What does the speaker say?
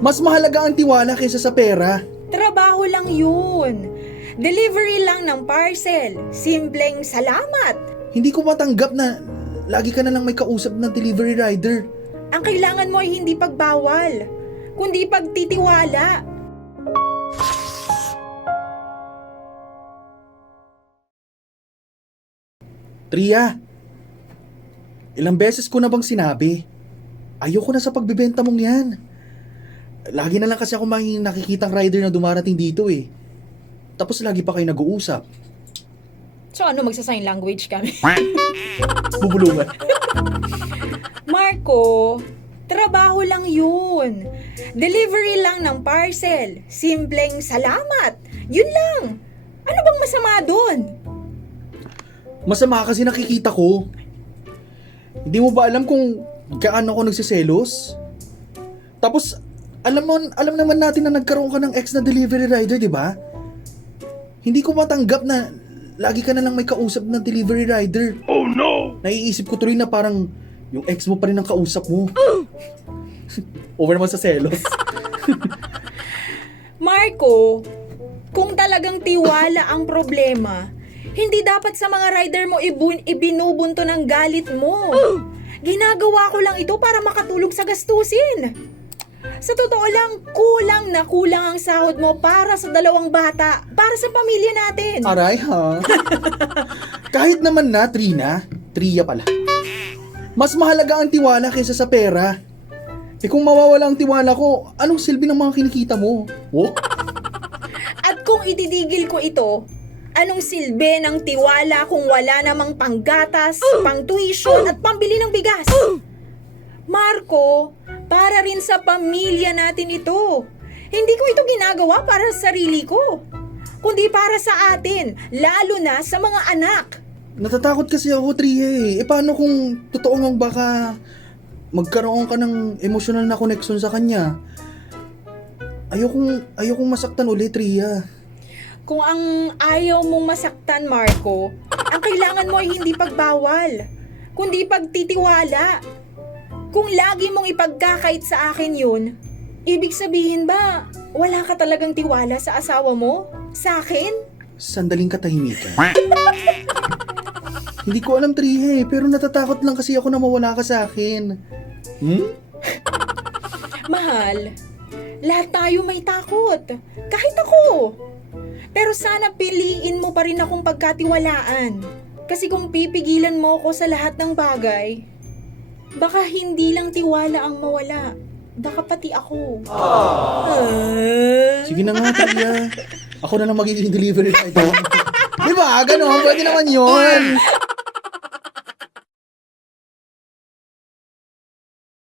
Mas mahalaga ang tiwala kaysa sa pera. Trabaho lang yun. Delivery lang ng parcel. Simpleng salamat. Hindi ko matanggap na lagi ka na lang may kausap ng delivery rider. Ang kailangan mo ay hindi pagbawal, kundi pagtitiwala. Tria, ilang beses ko na bang sinabi? Ayoko na sa pagbibenta mong yan. Lagi na lang kasi ako may nakikitang rider na dumarating dito eh. Tapos lagi pa kayo nag-uusap. So ano, magsa-sign language kami? Bubulungan. Marco, trabaho lang yun. Delivery lang ng parcel. Simpleng salamat. Yun lang. Ano bang masama doon? Masama kasi nakikita ko. Hindi mo ba alam kung gaano ako nagsiselos? Tapos, alam naman natin na nagkaroon ka ng ex na delivery rider, di ba? Hindi ko matanggap na lagi ka na lang may kausap na delivery rider. Oh no! Naiisip ko tuloy na parang yung ex mo pa rin ang kausap mo. Over naman sa selos. Marco, kung talagang tiwala ang problema, hindi dapat sa mga rider mo ibinubunto ng galit mo. Ginagawa ko lang ito para makatulog sa gastusin. Sa totoo lang, kulang na kulang ang sahod mo para sa 2 bata, para sa pamilya natin. Aray ha? Kahit naman na, Tria pala. Mas mahalaga ang tiwala kaysa sa pera. Eh kung mawawala ang tiwala ko, anong silbi ng mga kinikita mo? Oh? At kung ititigil ko ito, anong silbi ng tiwala kung wala namang panggatas, pang-tuition at pambili ng bigas? Marco, para rin sa pamilya natin ito. Hindi ko ito ginagawa para sa sarili ko, kundi para sa atin, lalo na sa mga anak. Natatakot kasi ako, Tria eh. E paano kung totoo mong baka magkaroon ka ng emotional na connection sa kanya? Ayokong masaktan ulit, Tria. Kung ang ayaw mong masaktan, Marco, ang kailangan mo ay hindi pagbawal, kundi pagtitiwala. Kung lagi mong ipagkakait sa akin yun, ibig sabihin ba, wala ka talagang tiwala sa asawa mo? Sa akin? Sandaling katahimikan. Hindi ko alam, Tria eh, pero natatakot lang kasi ako na mawala ka sa akin. Mahal, lahat tayo may takot. Kahit ako. Pero sana piliin mo pa rin akong pagkatiwalaan. Kasi kung pipigilan mo ako sa lahat ng bagay, baka hindi lang tiwala ang mawala. Baka pati ako. Sige na nga, Tria. Ako na lang magiging delivery rider. Diba? Ganon, pwede naman yun.